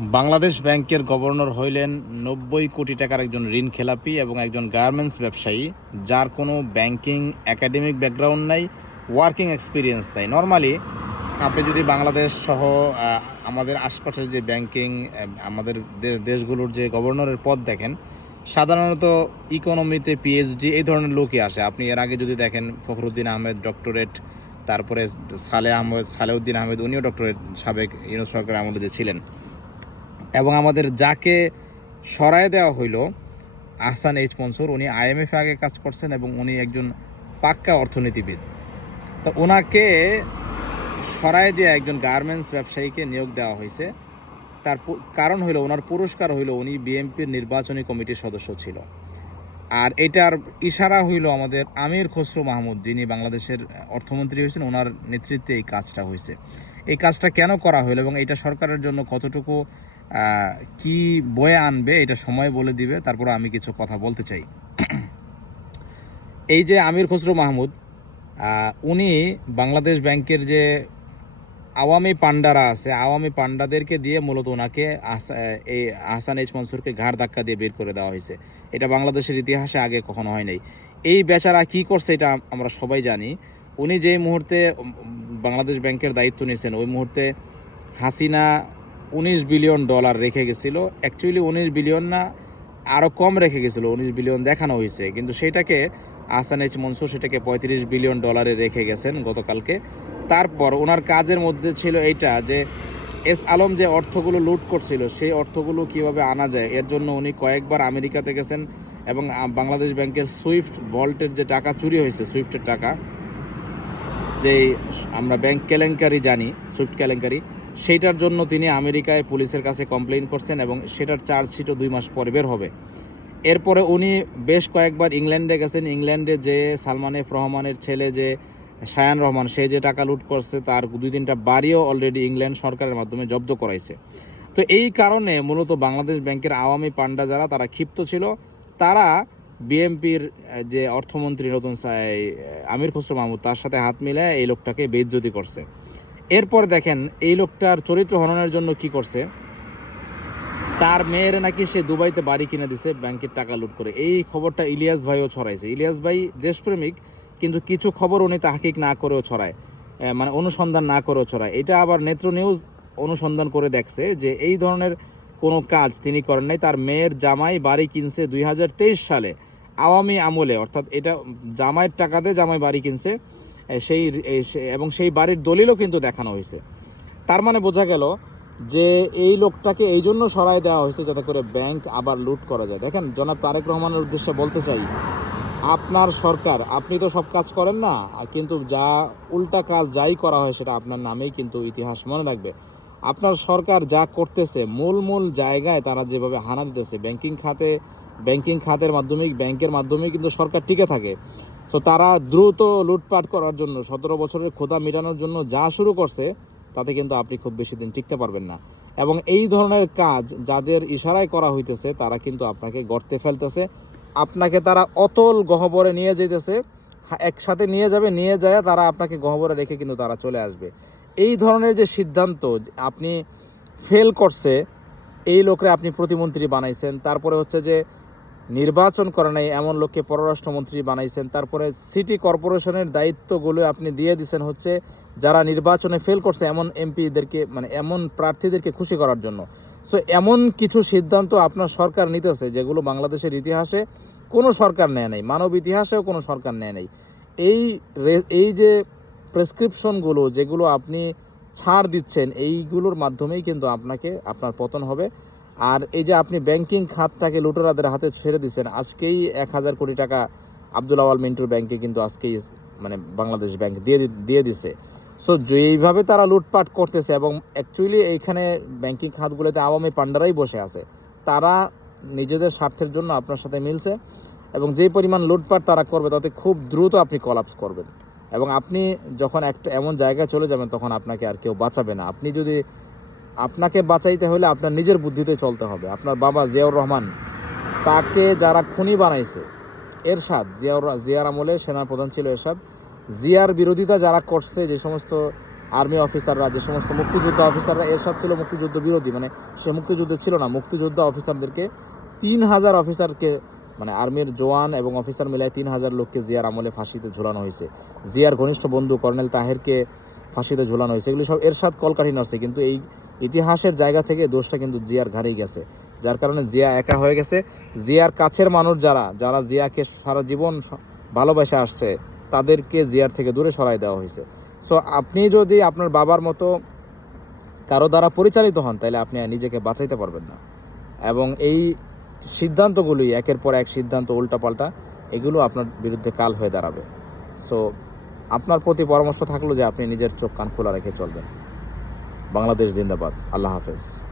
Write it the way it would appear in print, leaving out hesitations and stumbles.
বাংলাদেশ ব্যাংকের গভর্নর হইলেন ৯০ কোটি টাকার একজন ঋণ খেলাপি এবং একজন গার্মেন্টস ব্যবসায়ী, যার কোনো ব্যাংকিং একাডেমিক ব্যাকগ্রাউন্ড নাই, ওয়ার্কিং এক্সপিরিয়েন্স নাই। নর্মালি আপনি যদি বাংলাদেশ সহ আমাদের আশপাশের যে ব্যাংকিং আমাদের দেশগুলোর যে গভর্নরের পদ দেখেন, সাধারণত ইকোনমিতে পিএইচডি এই ধরনের লোকই আসে। আপনি এর আগে যদি দেখেন ফখরুদ্দিন আহমেদ ডক্টরেট, তারপরে সালেউদ্দিন আহমেদ, উনিও ডক্টরেট সাবেক ইউনুস সরকার আমলে যে ছিলেন। এবং আমাদের যাকে সরায় দেওয়া হইল আহসান এইচ মনসুর, উনি আইএমএফ আগে কাজ করছেন এবং উনি একজন পাক্কা অর্থনীতিবিদ। তো ওনাকে সরায় দিয়ে একজন গার্মেন্টস ব্যবসায়ীকে নিয়োগ দেওয়া হয়েছে। তার কারণ হইল, ওনার পুরস্কার হইল উনি বিএনপির নির্বাচনী কমিটির সদস্য ছিল। আর এটার ইশারা হইল আমাদের আমির খসরু মাহমুদ, যিনি বাংলাদেশের অর্থমন্ত্রী হয়েছেন, ওনার নেতৃত্বে এই কাজটা হয়েছে। এই কাজটা কেন করা হইল এবং এটা সরকারের জন্য কতটুকু কি বয়ে আনবে এটা সময় বলে দিবে। তারপরে আমি কিছু কথা বলতে চাই। এই যে আমির খসরু মাহমুদ, উনি বাংলাদেশ ব্যাংকের যে আওয়ামী পান্ডারা আছে, আওয়ামী পান্ডাদেরকে দিয়ে মূলত ওনাকে এই আহসান এইচ মনসুরকে ঘাড় ধাক্কা দিয়ে বের করে দেওয়া হয়েছে। এটা বাংলাদেশের ইতিহাসে আগে কখনো হয় নাই। এই বেচারা কি করছে এটা আমরা সবাই জানি। উনি যেই মুহূর্তে বাংলাদেশ ব্যাংকের দায়িত্ব নিয়েছেন, ওই মুহূর্তে হাসিনা $19 বিলিয়ন রেখে গেছিল। অ্যাকচুয়ালি 19 বিলিয়ন না, আরও কম রেখে গেছিলো, 19 বিলিয়ন দেখানো হয়েছে, কিন্তু সেটাকে আহসান এইচ মনসুর সেটাকে $35 বিলিয়ন রেখে গেছেন গতকালকে। তারপর ওনার কাজের মধ্যে ছিল এইটা যে এস আলম যে অর্থগুলো লুট করছিল, সেই অর্থগুলো কিভাবে আনা যায়, এর জন্য উনি কয়েকবার আমেরিকাতে গেছেন এবং বাংলাদেশ ব্যাংকের সুইফট ভল্টের যে টাকা চুরি হয়েছে, সুইফটের টাকা, যেই আমরা ব্যাংক কেলেঙ্কারি জানি, সুইফট কেলেঙ্কারি, সেইটার জন্য তিনি আমেরিকায় পুলিশের কাছে কমপ্লেইন করছেন এবং সেটার চার্জশিটও 2 মাস পরে বের হবে। এরপরে উনি বেশ কয়েকবার ইংল্যান্ডে গেছেন। ইংল্যান্ডে যে সালমান এফ রহমানের ছেলে যে শায়ান রহমান, সে যে টাকা লুট করছে, তার 2-3টা বাড়িও অলরেডি ইংল্যান্ড সরকারের মাধ্যমে জব্দ করাইছে। তো এই কারণে মূলত বাংলাদেশ ব্যাংকের আওয়ামী পান্ডা যারা, তারা ক্ষিপ্ত ছিল। তারা বিএনপির যে অর্থমন্ত্রী নতুন আমির খসরু মাহমুদ, তার সাথে হাত মিলায় এই লোকটাকে বেইজ্জতি করছে। এরপর দেখেন এই লোকটার চরিত্র হননের জন্য কি করছে, তার মেয়ের নাকি সে দুবাইতে বাড়ি কিনে দিছে ব্যাংকের টাকা লুট করে। এই খবরটা ইলিয়াস ভাইও ছড়াইছে। ইলিয়াস ভাই দেশপ্রেমিক, কিন্তু কিছু খবর উনি তাহকিক না করেও ছড়ায়, মানে অনুসন্ধান না করেও ছড়ায়। এটা আবার নেত্র নিউজ অনুসন্ধান করে দেখছে যে এই ধরনের কোনো কাজ তিনি করেন নাই। তার মেয়ের জামাই বাড়ি কিনছে 2023 সালে আওয়ামী আমলে, অর্থাৎ এটা জামাইয়ের টাকাতে জামাই বাড়ি কিনছে, এবং সেই বাড়ির দলিলও কিন্তু দেখানো হয়েছে। তার মানে বোঝা গেল যে এই লোকটাকে এই জন্য সরায় দেওয়া হয়েছে যাতে করে ব্যাংক আবার লুট করা যায়। দেখেন, জনাব তারেক রহমানের উদ্দেশ্যে বলতে চাই, আপনার সরকার, আপনি তো সব কাজ করেন না, কিন্তু যা উল্টা কাজ যাই করা হয় সেটা আপনার নামেই কিন্তু ইতিহাস মনে রাখবে। আপনার সরকার যা করতেছে, মূল জায়গায় তারা যেভাবে হানা দিতেছে, ব্যাংকিং খাতের মাধ্যমে, ব্যাংকের মাধ্যমে কিন্তু সরকার টিকে থাকে। সো তারা দ্রুত লুটপাট করার জন্য, 17 বছরের ক্ষুধা মেটানোর জন্য যা শুরু করছে, তাতে কিন্তু আপনি খুব বেশি দিন টিকতে পারবেন না। এবং এই ধরনের কাজ যাদের ইশারায় করা হইতেছে, তারা কিন্তু আপনাকে গর্তে ফেলতেছে। আপনাকে তারা অতল গহ্বরে নিয়ে যেতেছে, একসাথে নিয়ে যাবে, নিয়ে যায় তারা আপনাকে গহ্বরে রেখে কিন্তু তারা চলে আসবে। এই ধরনের যে সিদ্ধান্ত আপনি ফেল করছে, এই লোকরে আপনি প্রতিমন্ত্রী বানাইছেন, তারপরে হচ্ছে যে নির্বাচন করে নাই এমন লোককে পররাষ্ট্রমন্ত্রী বানাইছেন, তারপরে সিটি কর্পোরেশনের দায়িত্বগুলো আপনি দিয়ে দিচ্ছেন হচ্ছে যারা নির্বাচনে ফেল করছে এমন এমপিদেরকে, মানে এমন প্রার্থীদেরকে খুশি করার জন্য। সো এমন কিছু সিদ্ধান্ত আপনার সরকার নিতেছে যেগুলো বাংলাদেশের ইতিহাসে কোনো সরকার নেয় নাই, মানব ইতিহাসেও কোনো সরকার নেয় নাই। এই যে প্রেসক্রিপশনগুলো যেগুলো আপনি ছাড় দিচ্ছেন, এইগুলোর মাধ্যমেই কিন্তু আপনার পতন হবে। আর এই যে আপনি ব্যাংকিং খাতটাকে লুটেরাদের হাতে ছেড়ে দিচ্ছেন, আজকেই 1000 কোটি টাকা আব্দুল আওয়াল মিন্টুর ব্যাংকে কিন্তু আজকেই মানে বাংলাদেশ ব্যাংক দিয়ে দিছে। সো এইভাবে তারা লুটপাট করতেছে এবং অ্যাকচুয়ালি এইখানে ব্যাংকিং খাতগুলোতে আওয়ামী পান্ডারাই বসে আছে। তারা নিজেদের স্বার্থের জন্য আপনার সাথে মিলছে এবং যেই পরিমাণ লুটপাট তারা করবে, তাতে খুব দ্রুত আপনি কলাপস করবেন এবং আপনি যখন একটা এমন জায়গায় চলে যাবেন, তখন আপনাকে আর কেউ বাঁচাবে না। আপনাকে বাঁচাইতে হলে আপনার নিজের বুদ্ধিতে চলতে হবে। আপনার বাবা জিয়াউর রহমান, তাকে যারা খুনি বানাইছে, এরশাদ, জিয়ার আমলে সেনাপ্রধান ছিল এরশাদ, জিয়ার বিরোধিতা যারা করছে, যে সমস্ত আর্মি অফিসাররা, যে সমস্ত মুক্তিযোদ্ধা অফিসাররা, এরশাদ ছিল মুক্তিযুদ্ধ বিরোধী, মানে সে মুক্তিযুদ্ধে ছিল না, মুক্তিযোদ্ধা অফিসারদেরকে 3000 অফিসারকে, মানে আর্মির জওয়ান এবং অফিসার মিলায় 3000 লোককে জিয়ার আমলে ফাঁসিতে ঝুলানো হয়েছে। জিয়ার ঘনিষ্ঠ বন্ধু কর্নেল তাহেরকে ফাঁসিতে ঝুলানো হয়েছে। এগুলি সব এরশাদ কলকাঠি নাড়ছে, কিন্তু এই ইতিহাসের জায়গা থেকে দোষটা কিন্তু জিয়ার ঘাড়েই গেছে, যার কারণে জিয়া একা হয়ে গেছে। জিয়ার কাছের মানুষ যারা যারা জিয়াকে সারা জীবন ভালোবাসে আসছে, তাদেরকে জিয়ার থেকে দূরে সরাই দেওয়া হয়েছে। সো আপনি যদি আপনার বাবার মতো কারো দ্বারা পরিচালিত হন, তাহলে আপনি নিজেকে বাঁচাইতে পারবেন না। এবং এই সিদ্ধান্তগুলি, একের পর এক সিদ্ধান্ত উল্টাপাল্টা, এগুলো আপনার বিরুদ্ধে কাল হয়ে দাঁড়াবে। সো আপনার প্রতি পরামর্শ থাকলো যে আপনি নিজের চোখ কান খোলা রেখে চলবেন। বাংলাদেশ জিন্দাবাদ। আল্লাহ হাফেজ।